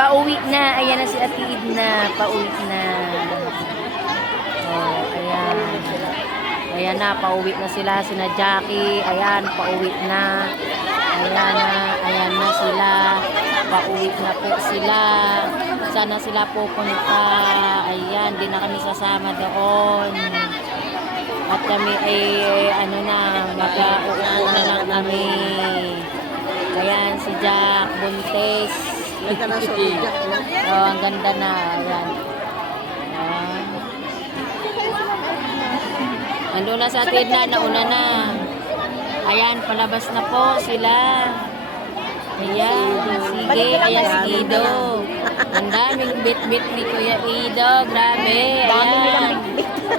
Pauwi na. Ayan na si Ate Edna. Pauwi na. Oh, ayan. Ayan na, pauwi na sila. Sina Jackie. Ayan, pauwi na. Ayan na. Ayan na sila. Pauwi na po sila. Sana sila pupunta. Ayan, di na kami sasama doon. At kami ay, ano na, mag-uupo na lang kami. Ayan, si Jack Buntes. Oh, ang ganda na. Ayan. Ando na sa atin na, nauna na. Ayan, palabas na po sila. Ayan, sige, ayan si Ido. Ang daming bit-bit ni Kuya Ido, grabe. Ayan.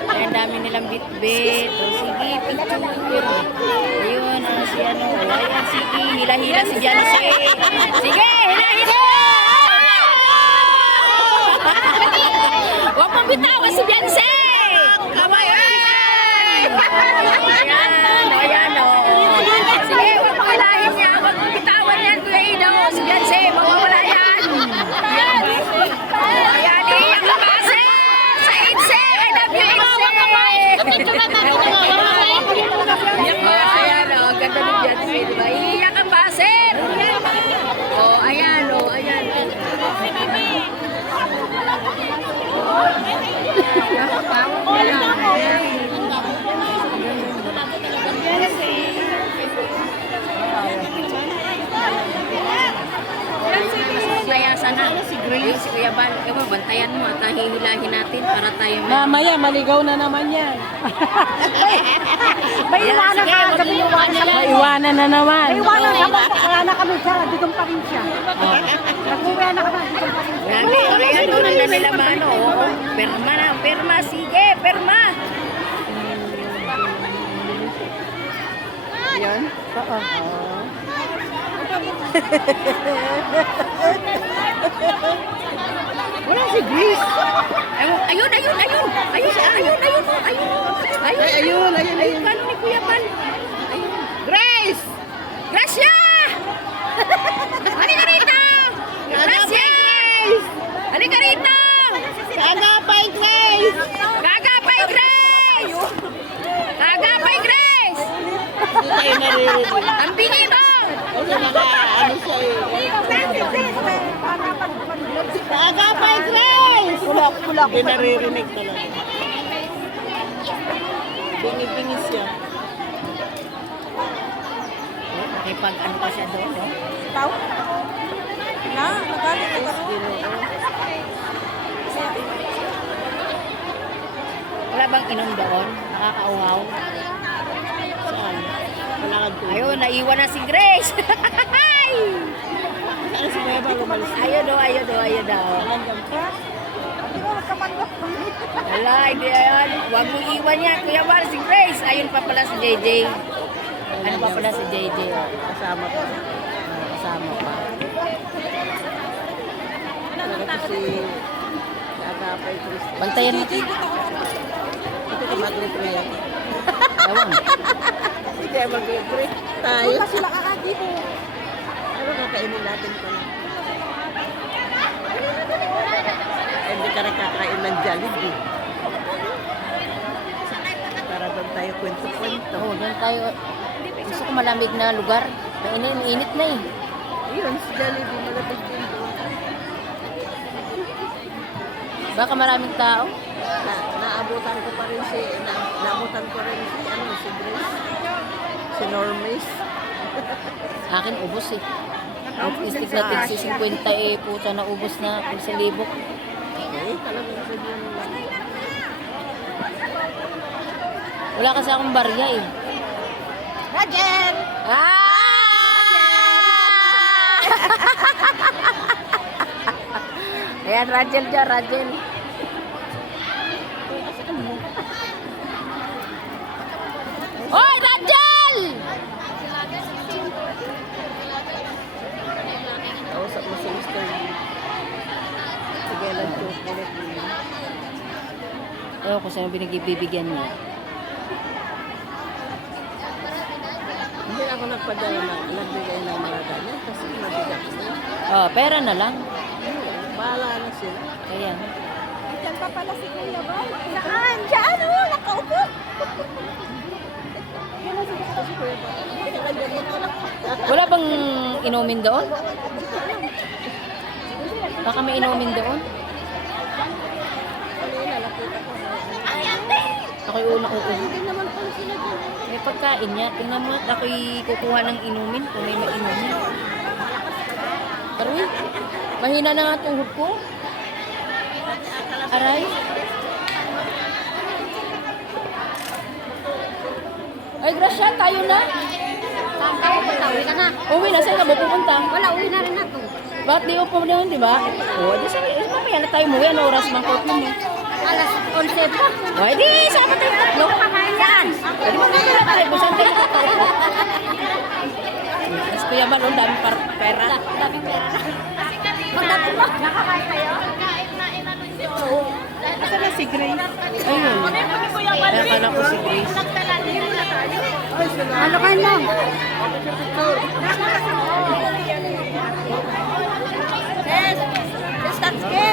Ang dami nilang bit-bit. O, sige, picture. Ayun, si ano. Ayan, sige, hila-hila si Janse. Sige, hila-hila! Huwag mong bitawan si Janse! Ayan, o. Sige, huwag mong hilahin niya. Huwag mong bitawan yan, Kuya Ido. Si Janse, mawawala yan. Ayan, iyak ka kasi. Sa Itse, I love you, Itse. Ayan, o. Ganda ng Janse, diba? Iyak ka baser. O, ayan, o. Ayan. Kaya sana si Grace, si Kuya Bal, bantayan mo at hihilahin natin para tayo Mamaya, maligaw na naman yan. May iwanan ka, sabi yung iwanan ka. Iwanan na naman. May iwanan ka, wala na kami siya, dito pa rin siya. Nag-uwi na kami, dito pa rin siya. Ayan, doon na nila mano. Perma na, perma, sige, perma. Yan? Oo. Wala si Grace. Ayun. Ayun, paano ni Kuya Bal? Grace! Gracia! Halika rito! Gracia! Halika rito! Agapay, Grace! Kagapay Grace! Kagapay Grace! Hindi tayo naririnig. Ang bingi mo! Kasi ano siya Agapay, Grace! Kulak. Hindi naririnig talaga. Bingi-bingi siya. Okay, pag ano pa siya doon, no? Ikaw? Na, nagalit ka rin. Wala bang inom doon? Nakakauhaw? Saan? Wala kang tubig. Ayun, naiwan na si Grace! Saan si Kuya Bal umalis? Ayun daw. Hanggang ka? Hindi mo magkamanok. Wala, hindi yan. Huwag mong iwan yan, Kuya Bal, si Grace. Ayun pa pala si JJ. Ano pa pala si JJ? Oh. Kasama ko. Kasama pa. Talaga si Agapay, Grace. Bantayan mo. Ito ka mag-repre yan. Ewan. Hindi tayo mag-repre. Tayo. Wala sila kaagi mo. Ano kakainin natin ko lang? Hindi ka rin kakain ng Jollibee. Para doon tayo kwento-kwento. Oo, doon tayo. Gusto ko malamig na lugar. Mainit na eh. Yun, si Jollibee, malapit din doon. Baka maraming tao. Naabutan ko pa rin naabutan ko rin si Grace. Si Normis. Akin ubos eh. Ang istik natin si 50 eh. Puta na ubos na. 1,000. Eh, talagang sa yun. Wala kasi akong barya eh. Rajen! Ayan, Rachel dyan, Rachel. Hoy, Rachel! Kausap mo si Mr. Sige lang chocolate. Ewan ko saan binibigyan niya. Hindi ako nagpadala nagbigay ng mga ganyan kasi mabigat na. Oh, pera na lang. Hindi. Bahala na sila. Ayan. Diyan pa pala si Kuya Boy. Saan? Diyan, oh, nakaupo. Yan ang siguro si Kuya Boy. Wala bang inumin doon? Baka may inumin doon? Kanina, nakita ko na. Ako'y unang uuwi. Hindi naman pala sila dyan. May pagkain niya. Tingnan mo, ako'y kukuha ng inumin kung may inumin. Aray, mahina na nga tuhod ko. Aray. Ay, Gracia, tayo na. Saan tayo punta? Uwi ka na. Uwi na, saan ka ba pupunta? Wala, uwi na rin ako. Bakit di pa na di ba? Oo, di sabi, mamaya na tayo umuwi. Ano oras mang curfew mo? Alas 11 pa. O, di, sama tayo tatlo. Kakain yan. Pwede mo na tayo, kung saan tayo tatlo. Mas kuya man, ang daming pera. Daming pera. Pagdating mo, nakakain kayo? Asa na si Grace? Ayun. Kaya kala ko si Grace. Ano kain lang? Yes, Tatsuki!